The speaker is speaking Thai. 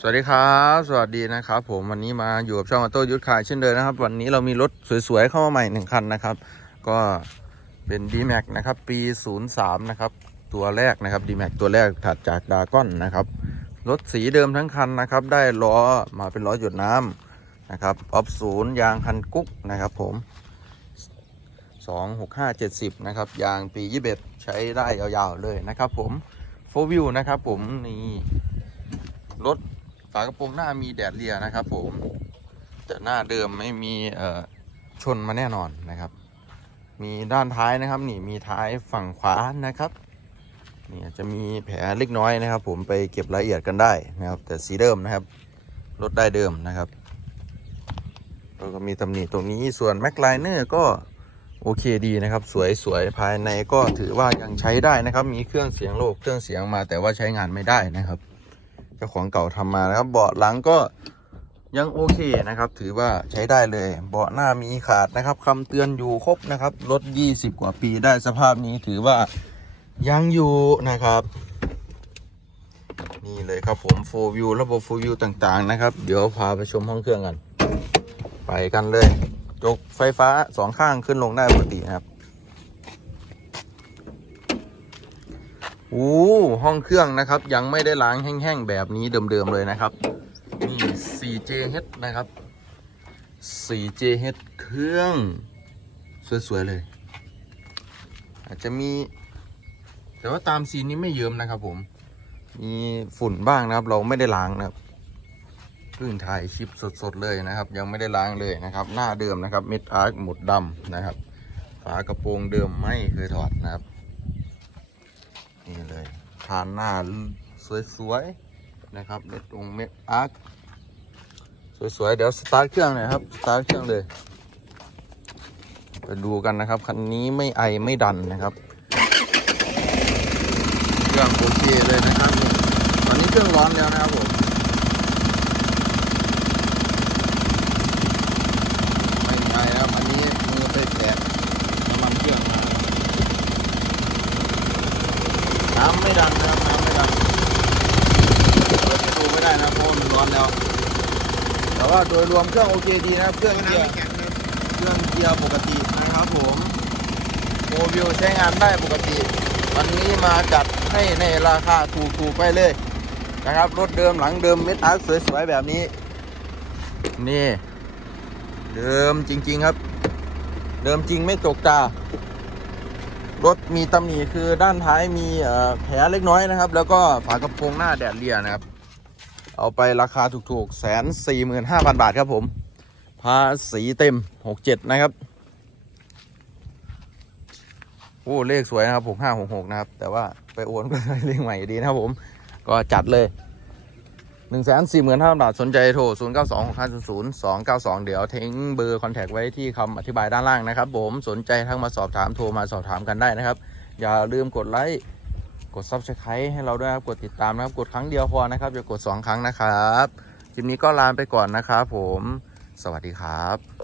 สวัสดีครับ สวัสดีนะครับผมวันนี้มาอยู่กับช่องออโต้ยุทธขายเช่นเดิมนะครับ วันนี้เรามีรถสวยๆเข้ามาใหม่หนึ่งคันนะครับ ก็เป็น d m a x นะครับ ปี 03 นะครับ ตัวแรกนะครับ d m a x ตัวแรกถัดจากดาก้อนนะครับ รถสีเดิมทั้งคันนะครับ ได้ล้อมาเป็นล้อหยดน้ำนะครับออฟศูนย์ยางคันกุ๊กนะครับผม 26570 นะครับ ยางปี 21 ใช้ได้ยาวๆเลยนะครับผมโฟวิวนะครับผมนี่รถ ฝากระโปรงหน้ามีแดดเรียนะครับ ผม แต่หน้าเดิมไม่มีเอ่อชนมาแน่นอนนะครับ มีด้านท้ายนะครับ นี่มีท้ายฝั่งขวานะครับนี่จะมีแผลเล็กน้อยนะครับ ผมไปเก็บรายละเอียดกันได้นะครับ แต่สีเดิมนะครับรถได้เดิมนะครับแล้วก็มีตำหนิตรงนี้ส่วนแม็กไลเนอร์ก็โอเคดีนะครับ สวยสวยภายในก็ถือว่ายังใช้ได้นะครับ มีเครื่องเสียงโลกเครื่องเสียงมาแต่ว่าใช้งานไม่ได้นะครับ เจ้าของเก่าทำมานะครับ เบาะหลังก็ยังโอเคนะครับ ถือว่าใช้ได้เลย เบาะหน้ามีขาดนะครับคำเตือนอยู่ครบนะครับรถ 20 กว่าปีได้สภาพนี้ถือว่ายังอยู่นะครับ นี่เลยครับผมโฟวิวระบบโฟวิวต่างๆนะครับ เดี๋ยวพาไปชมห้องเครื่องกัน ไปกันเลย จกไฟฟ้าสองข้างขึ้นลงได้ปกตินะครับ โอ้ห้องเครื่องนะครับ ยังไม่ได้ล้างแห้งๆแบบนี้เดิมๆเลยนะครับนี่ 4JH นะครับ 4JH เครื่อง สวยๆเลย อาจจะมี แต่ว่าตามซีนนี้ไม่เยิ้มนะครับผม มีฝุ่นบ้างนะครับ เราไม่ได้ล้างนะครับเพิ่งถ่ายคลิปสดๆเลยนะครับ ยังไม่ได้ล้างเลยนะครับ หน้าเดิมนะครับเม็ดอาร์คหมดดำนะครับ ฝากระโปรงเดิมไม่เคยถอดนะครับ ทานหน้าสวยๆนะครับเม็ดองเม็ดอาร์คสวยๆ เดี๋ยวสตาร์ทเครื่องหน่อยครับ สตาร์ทเครื่องเลยไปดูกันนะครับ คันนี้ไม่ไอไม่ดันนะครับ เครื่องโอเคเลยนะครับ ตอนนี้เครื่องร้อนแล้วนะครับผมมีไอครับ อันนี้มือไปแตะน้ำมันเครื่องมา น้ำ ไม่ดันนะครับน้ำไม่ดันรถจะดูไม่ได้นะเพราะว่ามันร้อนแล้ว แต่ว่าโดยรวมเครื่องโอเคดีนะครับ เครื่องเกียร์เครื่องเกียร์ปกตินะครับผมโมบิลใช้งานได้ปกติ วันนี้มาจัดให้ในราคาถูกๆไปเลยนะครับรถเดิมหลังเดิมเม็ดอาร์คสวยๆแบบนี้ นี่ เดิมจริง ๆครับ เดิมจริงไม่จกตา รถมีตำหนิคือด้านท้ายมีแผลเล็กน้อยนะครับ แล้วก็ฝากระโปรงหน้าแดดเลียนะครับ เอาไปราคาถูกๆแสนสี่หมื่นห้าพันบาทครับผม ภาษีเต็มหกเจ็ดนะครับ โอ้เลขสวยนะครับหกห้าหกหกนะครับ แต่ว่าไปโอนก็ได้เลขใหม่ดีนะครับผม ก็จัดเลย หนึ่งแสนสี่หมื่นห้าพันบาท สนใจโทรศูนย์เก้าสองหกห้าศูนย์ศูนย์สองเก้าสองเดี๋ยวทิ้งเบอร์คอนแทคไว้ที่คำอธิบายด้านล่างนะครับผมสนใจทั้งมาสอบถามโทรมาสอบถามกันได้นะครับ อย่าลืมกดไลค์กดซับสไครต์ให้เราด้วยครับ กดติดตามนะครับ กดครั้งเดียวพอนะครับ อย่ากด2ครั้งนะครับคลิปนี้ก็ลาไปก่อนนะครับผม สวัสดีครับ